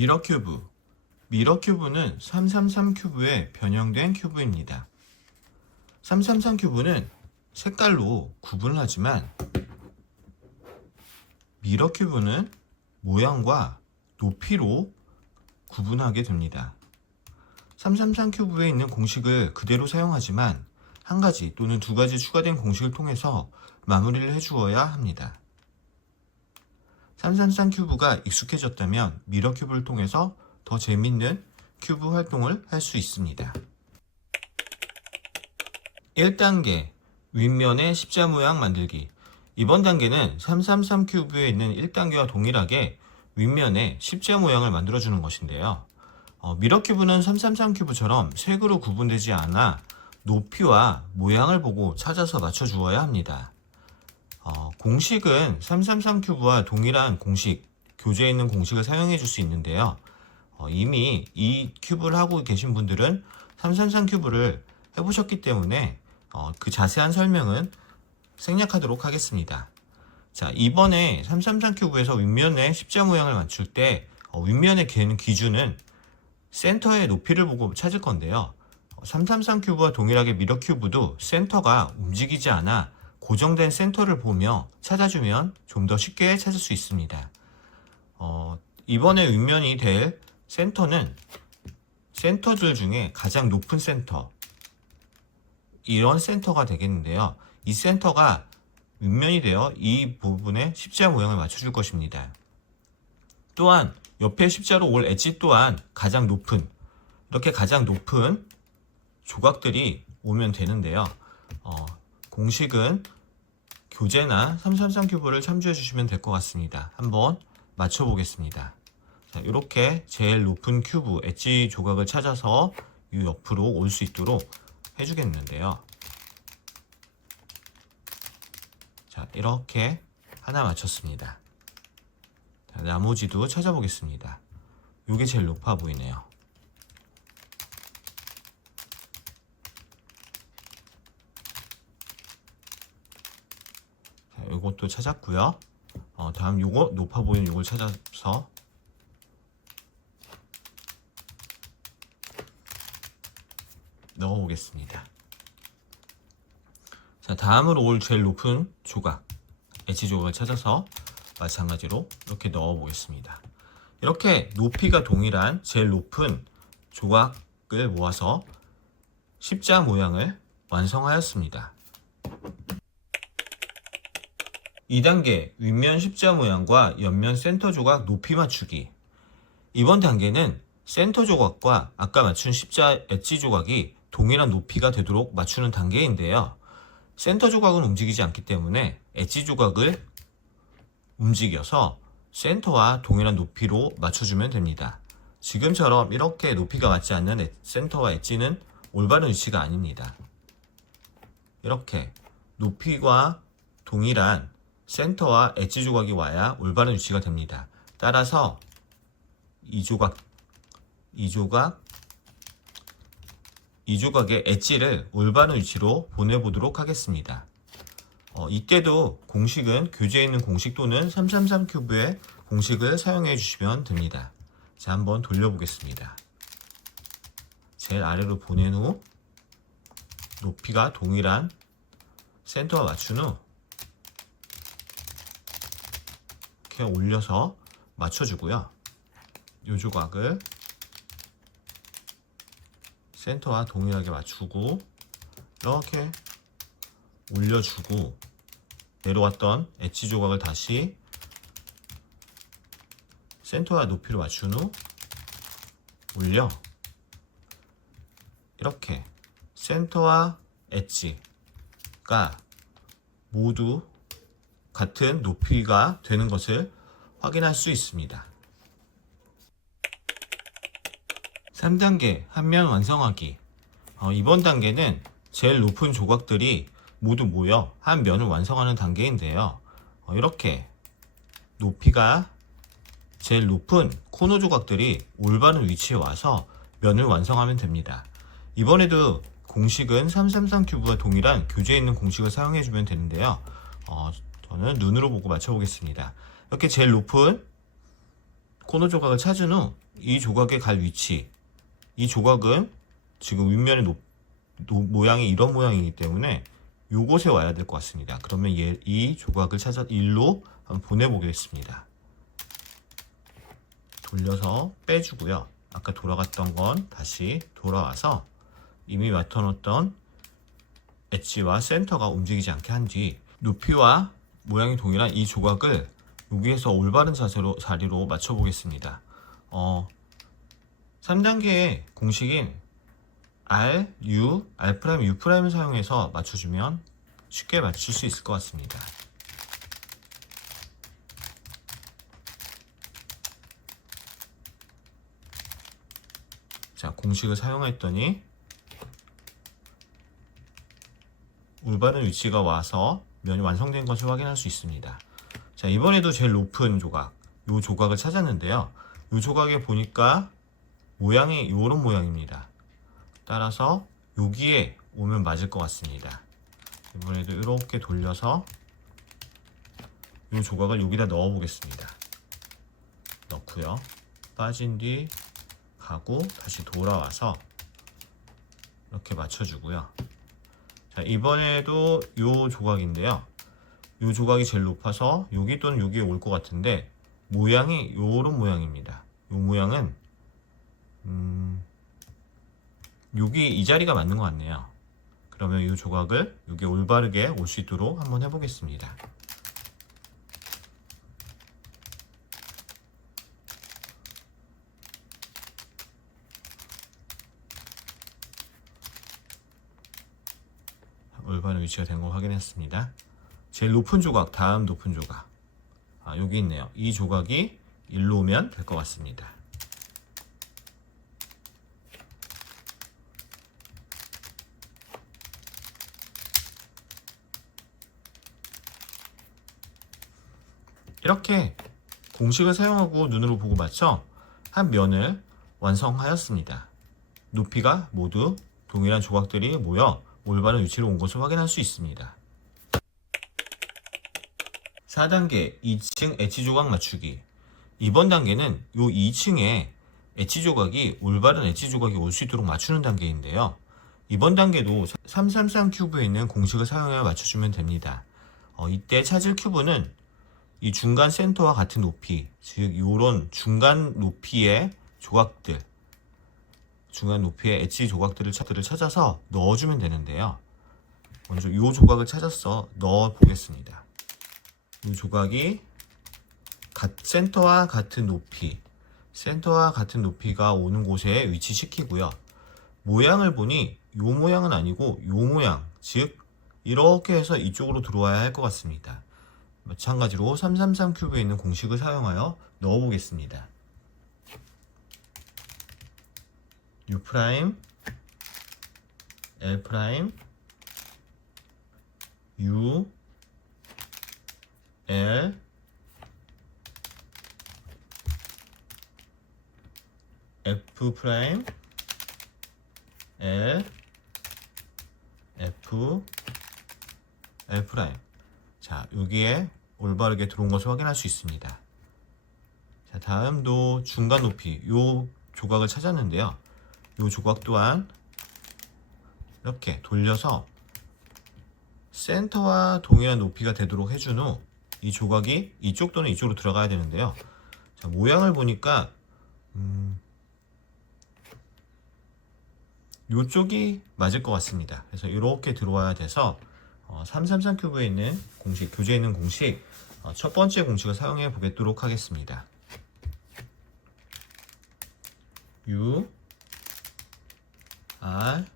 미러 큐브. 미러 큐브는 333 큐브의 변형된 큐브입니다. 333 큐브는 색깔로 구분을 하지만 미러 큐브는 모양과 높이로 구분하게 됩니다. 333 큐브에 있는 공식을 그대로 사용하지만 한 가지 또는 두 가지 추가된 공식을 통해서 마무리를 해주어야 합니다. 333 큐브가 익숙해졌다면 미러 큐브를 통해서 더 재밌는 큐브 활동을 할 수 있습니다. 1단계 윗면의 십자 모양 만들기. 이번 단계는 333 큐브에 있는 1단계와 동일하게 윗면에 십자 모양을 만들어주는 것인데요. 미러 큐브는 333 큐브처럼 색으로 구분되지 않아 높이와 모양을 보고 찾아서 맞춰주어야 합니다. 공식은 333 큐브와 동일한 공식, 교재에 있는 공식을 사용해 줄 수 있는데요. 이미 이 큐브를 하고 계신 분들은 333 큐브를 해보셨기 때문에 그 자세한 설명은 생략하도록 하겠습니다. 자, 이번에 333 큐브에서 윗면에 십자 모양을 맞출 때 윗면의 기준은 센터의 높이를 보고 찾을 건데요. 333 큐브와 동일하게 미러 큐브도 센터가 움직이지 않아 고정된 센터를 보며 찾아주면 좀 더 쉽게 찾을 수 있습니다. 이번에 윗면이 될 센터는 센터들 중에 가장 높은 센터, 이런 센터가 되겠는데요. 이 센터가 윗면이 되어 이 부분에 십자 모양을 맞춰줄 것입니다. 또한 옆에 십자로 올 엣지 또한 가장 높은, 이렇게 가장 높은 조각들이 오면 되는데요. 공식은 교재나 333 큐브를 참조해 주시면 될 것 같습니다. 한번 맞춰 보겠습니다. 자, 이렇게 제일 높은 큐브 엣지 조각을 찾아서 이 옆으로 올 수 있도록 해주겠는데요. 자, 이렇게 하나 맞췄습니다. 자, 나머지도 찾아보겠습니다. 이게 제일 높아 보이네요. 자, 이것도 찾았고요. 다음 요거 높아 보이는 요걸 찾아서 넣어보겠습니다. 자, 다음으로 올 제일 높은 조각, 엣지 조각을 찾아서 마찬가지로 이렇게 넣어보겠습니다. 이렇게 높이가 동일한 제일 높은 조각을 모아서 십자 모양을 완성하였습니다. 2단계 윗면 십자 모양과 옆면 센터 조각 높이 맞추기. 이번 단계는 센터 조각과 아까 맞춘 십자 엣지 조각이 동일한 높이가 되도록 맞추는 단계인데요. 센터 조각은 움직이지 않기 때문에 엣지 조각을 움직여서 센터와 동일한 높이로 맞춰주면 됩니다. 지금처럼 이렇게 높이가 맞지 않는 센터와 엣지는 올바른 위치가 아닙니다. 이렇게 높이와 동일한 센터와 엣지 조각이 와야 올바른 위치가 됩니다. 따라서 이 조각의 엣지를 올바른 위치로 보내보도록 하겠습니다. 이때도 공식은 교재에 있는 공식 또는 333 큐브의 공식을 사용해 주시면 됩니다. 자, 한번 돌려보겠습니다. 제일 아래로 보낸 후 높이가 동일한 센터와 맞춘 후 이렇게 올려서 맞춰주고요. 이 조각을 센터와 동일하게 맞추고 이렇게 올려주고 내려왔던 엣지 조각을 다시 센터와 높이로 맞춘 후 올려 이렇게 센터와 엣지가 모두 같은 높이가 되는 것을 확인할 수 있습니다. 3단계 한면 완성하기. 이번 단계는 제일 높은 조각들이 모두 모여 한 면을 완성하는 단계인데요. 이렇게 높이가 제일 높은 코너 조각들이 올바른 위치에 와서 면을 완성하면 됩니다. 이번에도 공식은 333 큐브와 동일한 교재에 있는 공식을 사용해 주면 되는데요. 저는 눈으로 보고 맞춰보겠습니다. 이렇게 제일 높은 코너 조각을 찾은 후 이 조각에 갈 위치, 이 조각은 지금 윗면의 모양이 이런 모양이기 때문에 요곳에 와야 될 것 같습니다. 그러면 이 조각을 찾아 일로 한번 보내보겠습니다. 돌려서 빼주고요. 아까 돌아갔던 건 다시 돌아와서 이미 맞춰놓던 엣지와 센터가 움직이지 않게 한 뒤 높이와 모양이 동일한 이 조각을 여기에서 올바른 자리로 맞춰 보겠습니다. 3단계의 공식인 R, U, R', U'을 사용해서 맞춰주면 쉽게 맞출 수 있을 것 같습니다. 자, 공식을 사용했더니 올바른 위치가 와서 면이 완성된 것을 확인할 수 있습니다. 자, 이번에도 제일 높은 조각, 이 조각을 찾았는데요. 이 조각에 보니까 모양이 이런 모양입니다. 따라서 여기에 오면 맞을 것 같습니다. 이번에도 이렇게 돌려서 이 조각을 여기다 넣어 보겠습니다. 넣고요. 빠진 뒤 가고 다시 돌아와서 이렇게 맞춰주고요. 자, 이번에도 이 조각인데요. 이 조각이 제일 높아서 여기 또는 여기에 올 것 같은데 모양이 이런 모양입니다. 이 모양은 여기 이 자리가 맞는 것 같네요. 그러면 이 조각을 여기 올바르게 올 수 있도록 한번 해보겠습니다. 올바른 위치가 된 거 확인했습니다. 제일 높은 조각, 다음 높은 조각. 여기 있네요. 이 조각이 일로 오면 될 것 같습니다. 이렇게 공식을 사용하고 눈으로 보고 맞춰 한 면을 완성하였습니다. 높이가 모두 동일한 조각들이 모여 올바른 위치로 온 것을 확인할 수 있습니다. 4단계 2층 엣지 조각 맞추기. 이번 단계는 이 2층에 엣지 조각이 올바른 엣지 조각이 올 수 있도록 맞추는 단계인데요. 이번 단계도 333 큐브에 있는 공식을 사용해 맞춰주면 됩니다. 이때 찾을 큐브는 이 중간 센터와 같은 높이, 즉 이런 중간 높이의 조각들, 중간 높이의 엣지 조각들을 찾아서 넣어주면 되는데요. 먼저 이 조각을 찾아서 넣어 보겠습니다. 이 조각이 센터와 같은 높이, 센터와 같은 높이가 오는 곳에 위치시키고요. 모양을 보니 이 모양은 아니고 이 모양, 즉 이렇게 해서 이쪽으로 들어와야 할 것 같습니다. 마찬가지로 333 큐브에 있는 공식을 사용하여 넣어 보겠습니다. U', L', U, L, F', L, F, L'. 자, 여기에 올바르게 들어온 것을 확인할 수 있습니다. 자, 다음도 중간 높이, 이 조각을 찾았는데요. 이 조각 또한 이렇게 돌려서 센터와 동일한 높이가 되도록 해준 후 이 조각이 이쪽 또는 이쪽으로 들어가야 되는데요. 자, 모양을 보니까 이쪽이 맞을 것 같습니다. 그래서 이렇게 들어와야 돼서 333 큐브에 있는 공식, 교재에 있는 공식 첫 번째 공식을 사용해 보도록 하겠습니다. U, R,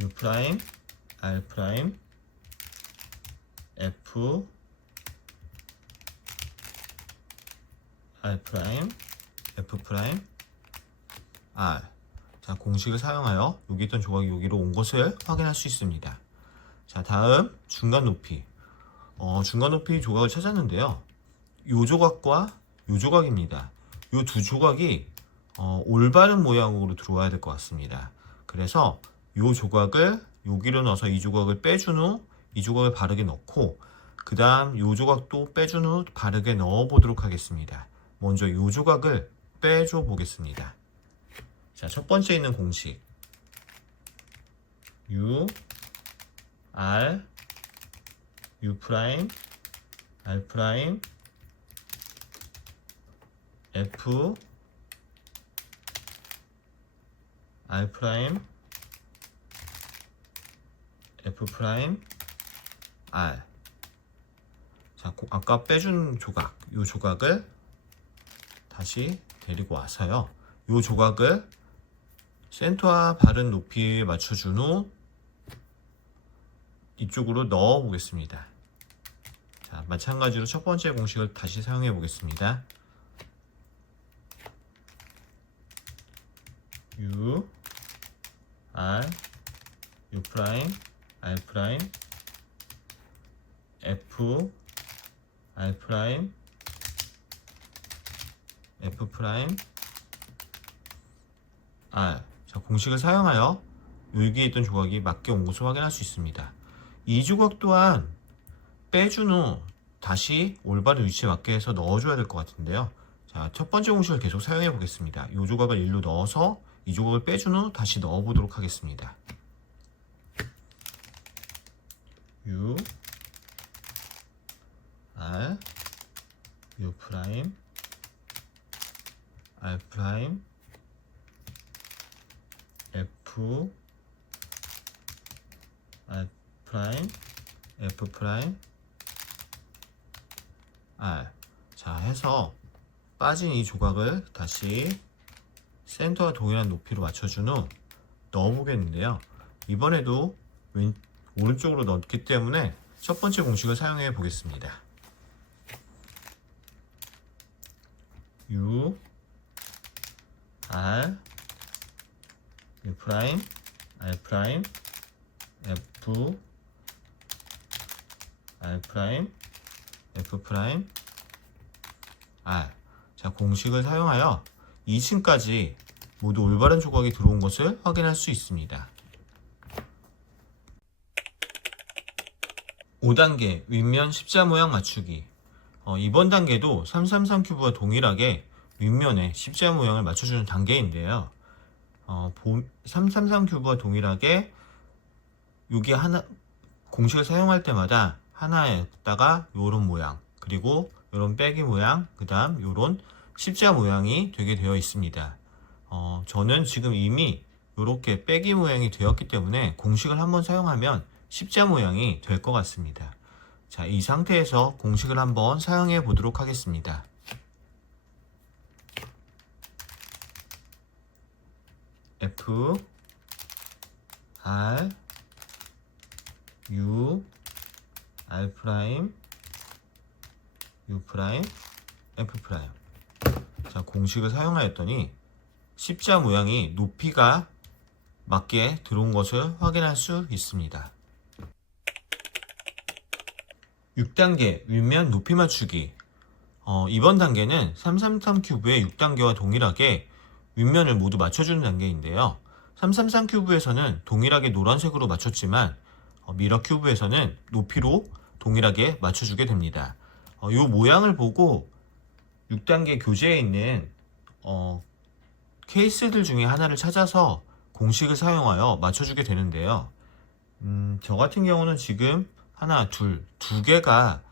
U', R', F, R', F', R. 자, 공식을 사용하여 여기 있던 조각이 여기로 온 것을 확인할 수 있습니다. 자, 다음 중간 높이. 중간 높이 조각을 찾았는데요. 이 조각과 이 조각입니다. 이 두 조각이 올바른 모양으로 들어와야 될 것 같습니다. 그래서 이 조각을 여기로 넣어서 이 조각을 빼준 후 이 조각을 바르게 넣고 그 다음 이 조각도 빼준 후 바르게 넣어 보도록 하겠습니다. 먼저 이 조각을 빼줘 보겠습니다. 자, 첫 번째 있는 공식 U, R, U 프라임, R 프라임, F, R 프라임, F 프라임, R. 자, 아까 빼준 조각, 이 조각을 다시 데리고 와서요. 이 조각을 센터와 바른 높이에 맞춰준 후 이쪽으로 넣어 보겠습니다. 자, 마찬가지로 첫 번째 공식을 다시 사용해 보겠습니다. U, R, U 프라임, R 프라임, F, R 프라임, F 프라임, R. 자, 공식을 사용하여 여기에 있던 조각이 맞게 온 것을 확인할 수 있습니다. 이 조각 또한 빼준 후 다시 올바른 위치에 맞게 해서 넣어줘야 될 것 같은데요. 자, 첫 번째 공식을 계속 사용해 보겠습니다. 이 조각을 일로 넣어서 이 조각을 빼준 후 다시 넣어 보도록 하겠습니다. U, R, U 프라임, R 프라임, F, R 프라임, F 프라임, R. 자, 해서 빠진 이 조각을 다시 센터와 동일한 높이로 맞춰준 후 넣어보겠는데요. 이번에도 오른쪽으로 넣기 때문에 첫 번째 공식을 사용해 보겠습니다. U, R, U 프라임, R 프라임, F, R 프라임, F 프라임, R. 자, 공식을 사용하여 2층까지 모두 올바른 조각이 들어온 것을 확인할 수 있습니다. 5단계 윗면 십자 모양 맞추기. 이번 단계도 333 큐브와 동일하게 윗면에 십자 모양을 맞춰주는 단계인데요. 333 큐브와 동일하게 여기 하나 공식을 사용할 때마다 하나에다가 요런 모양, 그리고 요런 빼기 모양, 그 다음 요런 십자 모양이 되게 되어 있습니다. 저는 지금 이미 이렇게 빼기 모양이 되었기 때문에 공식을 한번 사용하면 십자 모양이 될 것 같습니다. 자, 이 상태에서 공식을 한번 사용해 보도록 하겠습니다. F, R, U, R 프라임, U 프라임, F 프라임. 자, 공식을 사용하였더니 십자 모양이 높이가 맞게 들어온 것을 확인할 수 있습니다. 6단계 윗면 높이 맞추기. 이번 단계는 333 큐브의 6단계와 동일하게 윗면을 모두 맞춰주는 단계인데요. 333 큐브에서는 동일하게 노란색으로 맞췄지만 미러 큐브에서는 높이로 동일하게 맞춰주게 됩니다. 이 모양을 보고 6단계 교재에 있는 케이스들 중에 하나를 찾아서 공식을 사용하여 맞춰주게 되는데요. 저 같은 경우는 지금 하나, 두 개가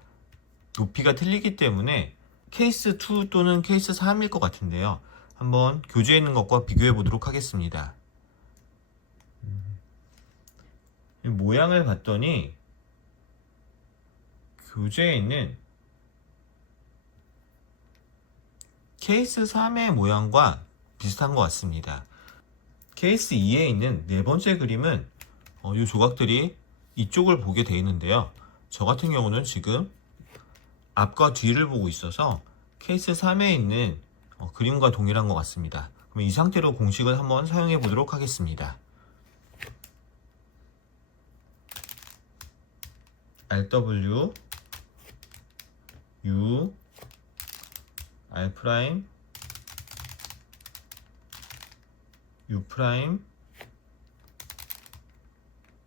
높이가 틀리기 때문에 케이스 2 또는 케이스 3일 것 같은데요. 한번 교재에 있는 것과 비교해 보도록 하겠습니다. 모양을 봤더니 교재에 있는 케이스 3의 모양과 비슷한 것 같습니다. 케이스 2에 있는 네 번째 그림은 이 조각들이 이쪽을 보게 되어 있는데요. 저 같은 경우는 지금 앞과 뒤를 보고 있어서 케이스 3에 있는 그림과 동일한 것 같습니다. 그럼 이 상태로 공식을 한번 사용해 보도록 하겠습니다. RW, U, R 프라임, U 프라임,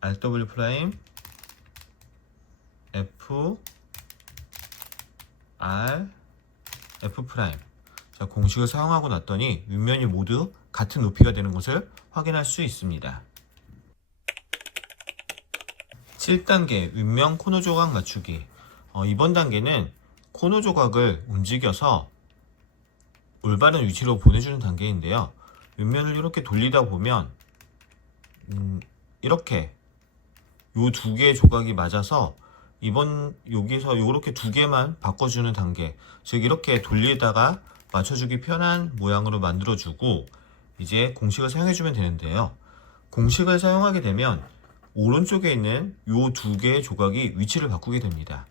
RW 프라임, F, R, F 프라임. 자, 공식을 사용하고 났더니 윗면이 모두 같은 높이가 되는 것을 확인할 수 있습니다. 7단계 윗면 코너 조각 맞추기. 이번 단계는 코너 조각을 움직여서 올바른 위치로 보내주는 단계인데요. 윗면을 이렇게 돌리다 보면 이렇게 요 두 개의 조각이 맞아서 여기서 요렇게 두 개만 바꿔주는 단계, 즉 이렇게 돌리다가 맞춰주기 편한 모양으로 만들어주고 이제 공식을 사용해주면 되는데요. 공식을 사용하게 되면 오른쪽에 있는 요 두 개의 조각이 위치를 바꾸게 됩니다.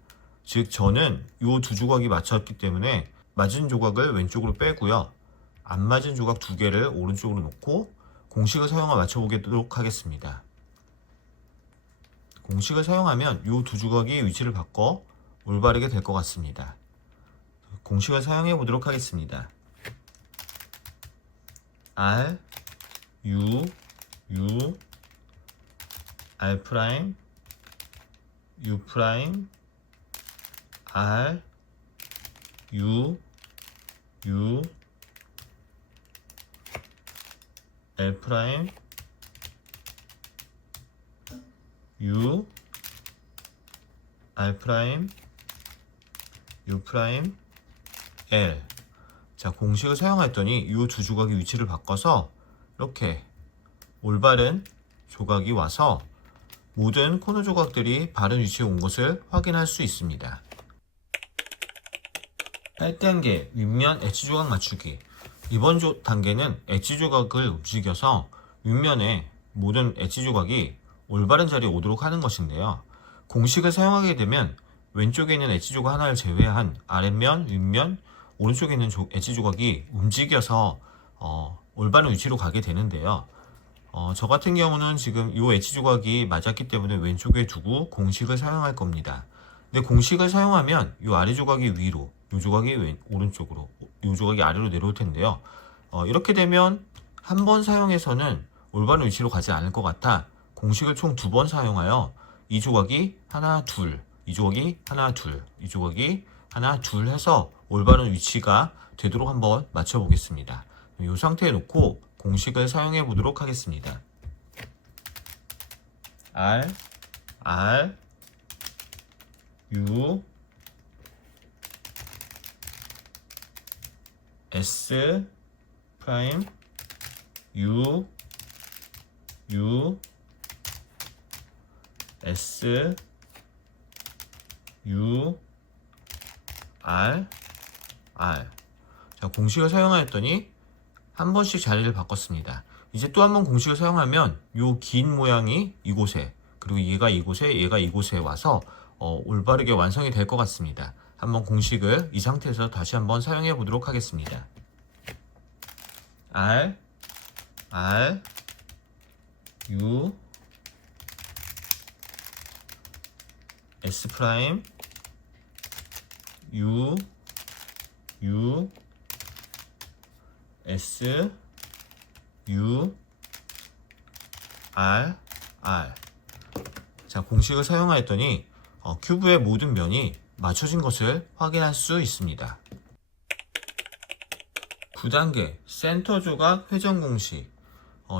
즉 저는 요 두 조각이 맞췄기 때문에 맞은 조각을 왼쪽으로 빼고요. 안 맞은 조각 두 개를 오른쪽으로 놓고 공식을 사용해 맞춰보도록 하겠습니다. 공식을 사용하면 이 두 조각이 위치를 바꿔 올바르게 될 것 같습니다. 공식을 사용해 보도록 하겠습니다. R, U, U, R 프라임, U 프라임, R, U, U, L 프라임, U, R 프라임, U 프라임, L. 자, 공식을 사용했더니 이 두 조각의 위치를 바꿔서 이렇게 올바른 조각이 와서 모든 코너 조각들이 바른 위치에 온 것을 확인할 수 있습니다. 8단계 윗면 엣지 조각 맞추기. 이번 단계는 엣지 조각을 움직여서 윗면에 모든 엣지 조각이 올바른 자리에 오도록 하는 것인데요. 공식을 사용하게 되면 왼쪽에 있는 엣지 조각 하나를 제외한 아랫면, 윗면, 오른쪽에 있는 엣지 조각이 움직여서 올바른 위치로 가게 되는데요. 저 같은 경우는 지금 이 엣지 조각이 맞았기 때문에 왼쪽에 두고 공식을 사용할 겁니다. 근데 공식을 사용하면 이 아래 조각이 위로, 이 조각이 오른쪽으로, 이 조각이 아래로 내려올 텐데요. 이렇게 되면 한 번 사용해서는 올바른 위치로 가지 않을 것 같아 공식을 총 2번 사용하여 이 조각이 하나, 둘, 이 조각이 하나, 둘, 이 조각이 하나, 둘 해서 올바른 위치가 되도록 한번 맞춰 보겠습니다. 이 상태에 놓고 공식을 사용해 보도록 하겠습니다. R, R, U, S 프라임, U, U, S, U, R, R. 자, 공식을 사용하였더니 한 번씩 자리를 바꿨습니다. 이제 또 한 번 공식을 사용하면 이 긴 모양이 이곳에, 그리고 얘가 이곳에 와서 올바르게 완성이 될 것 같습니다. 한번 공식을 이 상태에서 다시 한번 사용해 보도록 하겠습니다. R, R, U, S 프라임, U, U, S, U, R, R. 자, 공식을 사용하였더니 큐브의 모든 면이 맞춰진 것을 확인할 수 있습니다. 9단계 센터 조각 회전 공식.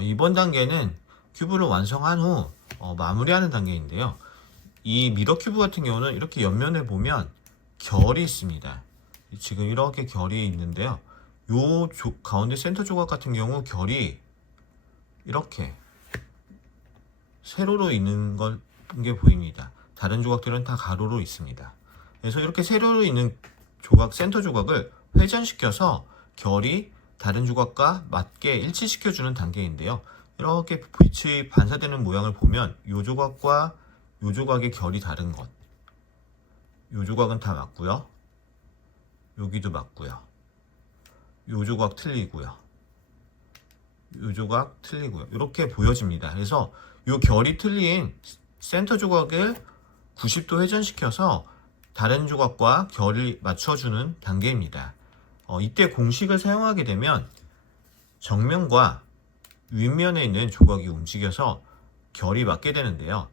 이번 단계는 큐브를 완성한 후 마무리하는 단계인데요. 이 미러 큐브 같은 경우는 이렇게 옆면에 보면 결이 있습니다. 지금 이렇게 결이 있는데요. 요 가운데 센터 조각 같은 경우 결이 이렇게 세로로 있는 게 보입니다. 다른 조각들은 다 가로로 있습니다. 그래서 이렇게 세로로 있는 조각, 센터 조각을 회전시켜서 결이 다른 조각과 맞게 일치시켜주는 단계인데요. 이렇게 빛이 반사되는 모양을 보면 이 조각과 이 조각의 결이 다른 것, 이 조각은 다 맞고요. 여기도 맞고요. 이 조각 틀리고요. 이 조각 틀리고요. 이렇게 보여집니다. 그래서 이 결이 틀린 센터 조각을 90도 회전시켜서 다른 조각과 결을 맞춰주는 단계입니다. 이때 공식을 사용하게 되면 정면과 윗면에 있는 조각이 움직여서 결이 맞게 되는데요.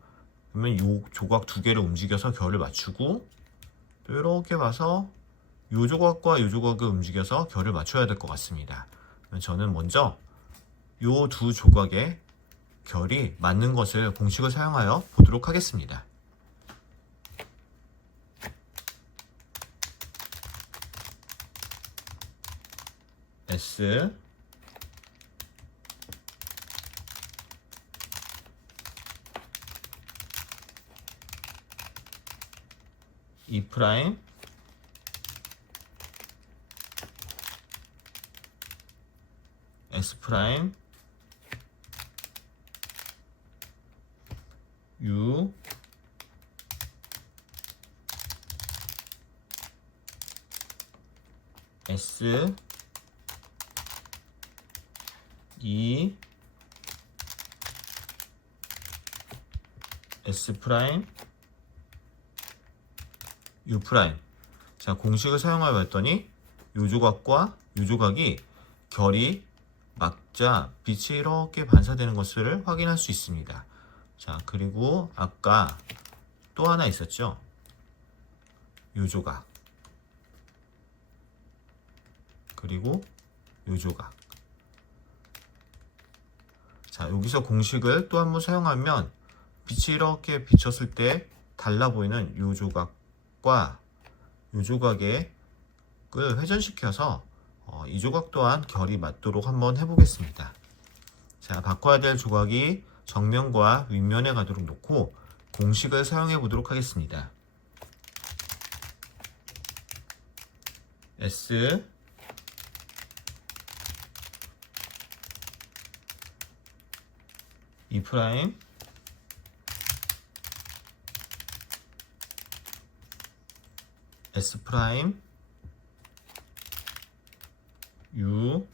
그러면 이 조각 두 개를 움직여서 결을 맞추고 또 이렇게 봐서 요 조각과 요 조각을 움직여서 결을 맞춰야 될 것 같습니다. 저는 먼저 요 두 조각의 결이 맞는 것을 공식을 사용하여 보도록 하겠습니다. S E 프라임 S 프라임 U S E S 프라임 U 프라임. 자, 공식을 사용하여 봤더니 요 조각과 요 조각이 결이 맞자 빛이 이렇게 반사되는 것을 확인할 수 있습니다. 자, 그리고 아까 또 하나 있었죠? 요 조각. 그리고 요 조각. 자, 여기서 공식을 또 한번 사용하면 빛이 이렇게 비쳤을 때 달라 보이는 요 조각과 요 조각을 회전시켜서 이 조각 또한 결이 맞도록 한번 해보겠습니다. 자, 바꿔야 될 조각이 정면과 윗면에 가도록 놓고 공식을 사용해 보도록 하겠습니다. S E 프라임 S 프라임 U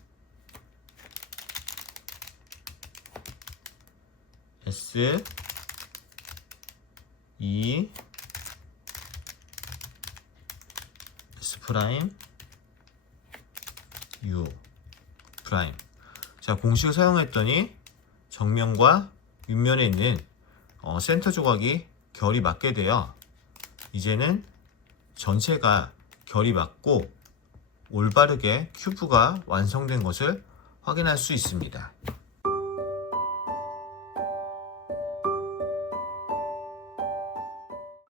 S E S 프라임 U 프라임. 자, 공식을 사용했더니 정면과 윗면에 있는 센터 조각이 결이 맞게 되어 이제는 전체가 결이 맞고 올바르게 큐브가 완성된 것을 확인할 수 있습니다.